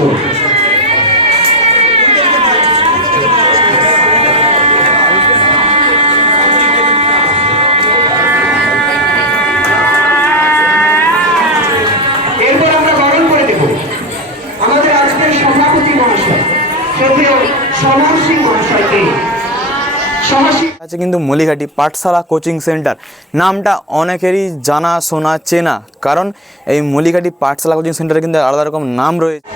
করে আছে কিন্তু মলিঘাটি পাঠশালা কোচিং সেন্টার। নামটা অনেকেরই জানা, শোনা, চেনা। কারণ এই মলিঘাটি পাঠশালা কোচিং সেন্টারে কিন্তু আলাদা রকম নাম রয়েছে।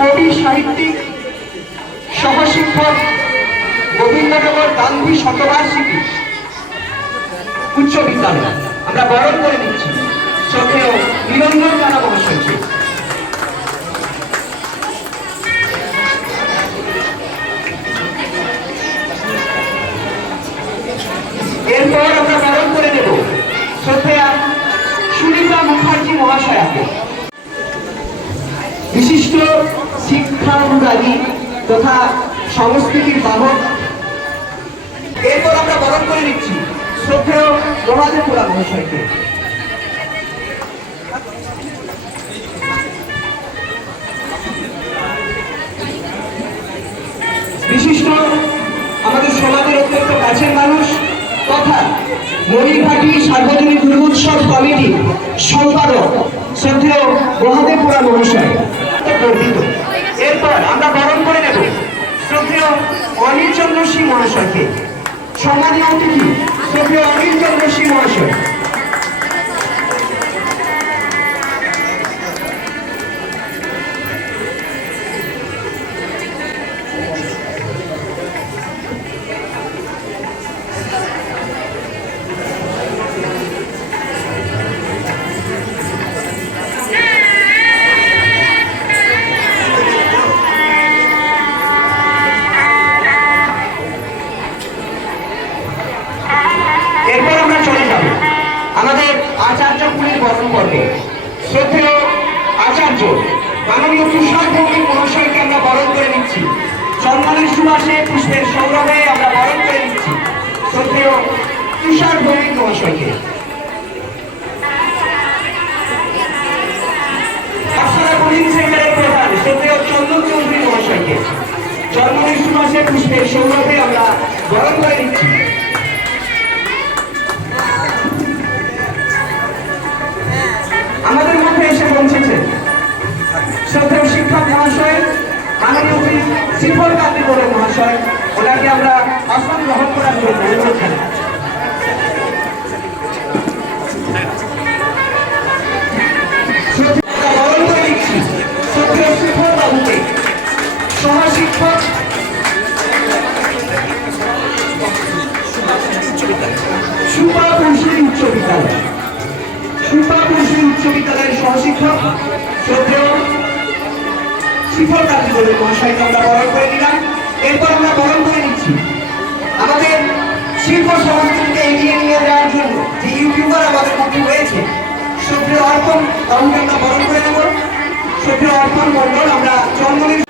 কবি, সাহিত্যিক, সহশিক্ষক গোবিন্দনগর গান্ধী শতবার্ষিকী উচ্চ বিদ্যালয়। আমরা বরণ করে নিচ্ছি। শ্রদ্ধেয় নিরঞ্জন জানাব মহাশয়কে অনুরাগী তথা সংস্কৃতির বাহক। এরপর আমরা বরণ করে নিচ্ছি শ্রদ্ধেয় মহাদেবপুরা মহাশয়কে। বিশিষ্ট আমাদের সমাজের অত্যন্ত কাছের মানুষ তথা মণিঘাটি সার্বজনীন দুর্গোৎসব কমিটি সম্পাদক শ্রদ্ধেয় মহাদেবপুরা মহাশয়। গর্বিত এরপর আমরা বরণ করে নেব শ্রদ্ধেয় অনিল চন্দ্র সিং মহাশয়কে। সম্মানীয় অতিথি শ্রদ্ধেয় অনিল চন্দ্র সিং মহাশয়। মাননীয় তুষার মহাশয়কে আমরা বরণ করে নিচ্ছি। সম্মানের সুবাসে, পুষ্পের সৌরভে আমরা বরণ করে নিচ্ছি। তুষার ভৌমিক মহাশয়কে। জন্মদিন পুষ্পের সৌরভে আমরা বরণ করে নিচ্ছি। শ্রীফল কান্তি বলে মহাশয় ওনাকে আমরা আসন গ্রহণ করার জন্য সহশিক্ষক সুপা পুরুষের উচ্চ বিদ্যালয় সুপাপুরুষী উচ্চ বিদ্যালয়ের সহশিক্ষক শিফল কাজী বলে মহাশয়কে আমরা বরণ করে নিলাম। এরপর আমরা বরণ করে নিচ্ছি। আমাদের শিল্প সংস্কৃতিকে এগিয়ে নিয়ে যাওয়ার জন্য যে ইউটিউবার আমাদের মধ্যে রয়েছে শ্রদ্ধেয় অর্পণ বাবুকে আমরা বরণ করে নেব। শ্রদ্ধেয় অর্পণ মন্ডল আমরা জন্মদিন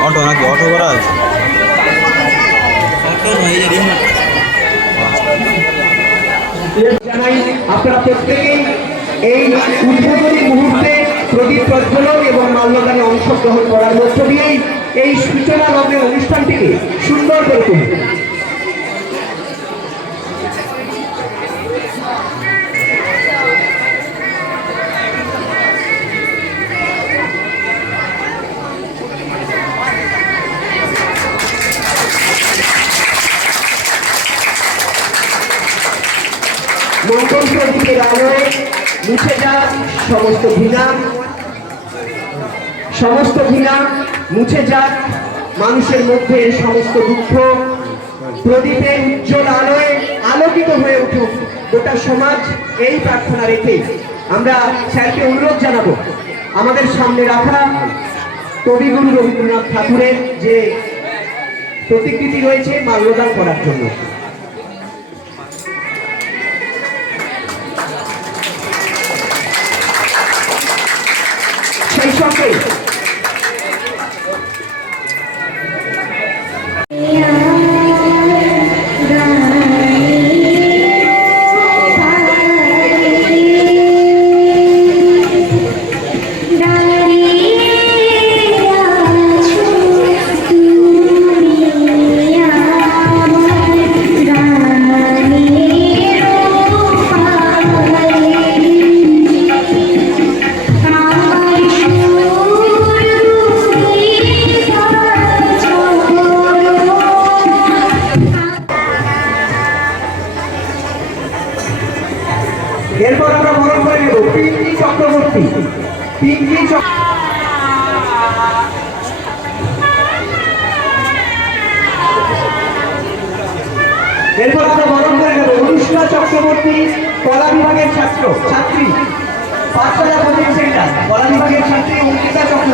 অটো নাকি অটো করা আছে? আপনারা প্রত্যেকেই এই উদ্বোধনী মুহূর্তে প্রদীপ প্রজ্বলন এবং মাল্যদানে অংশগ্রহণ করার মধ্য দিয়েই এই সূচনা লগ্নের অনুষ্ঠানটিকে সুন্দর করে তুলবে যাক, সমস্ত ঘৃণা। সমস্ত মুছে যাক, মানুষের মধ্যে সমস্ত দুঃখ। প্রদীপের উজ্জ্বল আলোয় আলোকিত হয়ে উঠুক গোটা সমাজ, এই প্রার্থনা রেখে আমরা স্যারকে অনুরোধ জানাব, আমাদের সামনে রাখা কবিগুরু রবীন্দ্রনাথ ঠাকুরের যে প্রতিকৃতি রয়েছে মাল্যদান করার জন্য। পিঙ্কি চক্র এরপর আমরা বরণ করে নেব। চক্রবর্তী, কলা বিভাগের ছাত্র, ছাত্রী, পাঁচ সেন্টার কলা বিভাগের ছাত্রী, অঙ্কিতা চক্রবর্তী।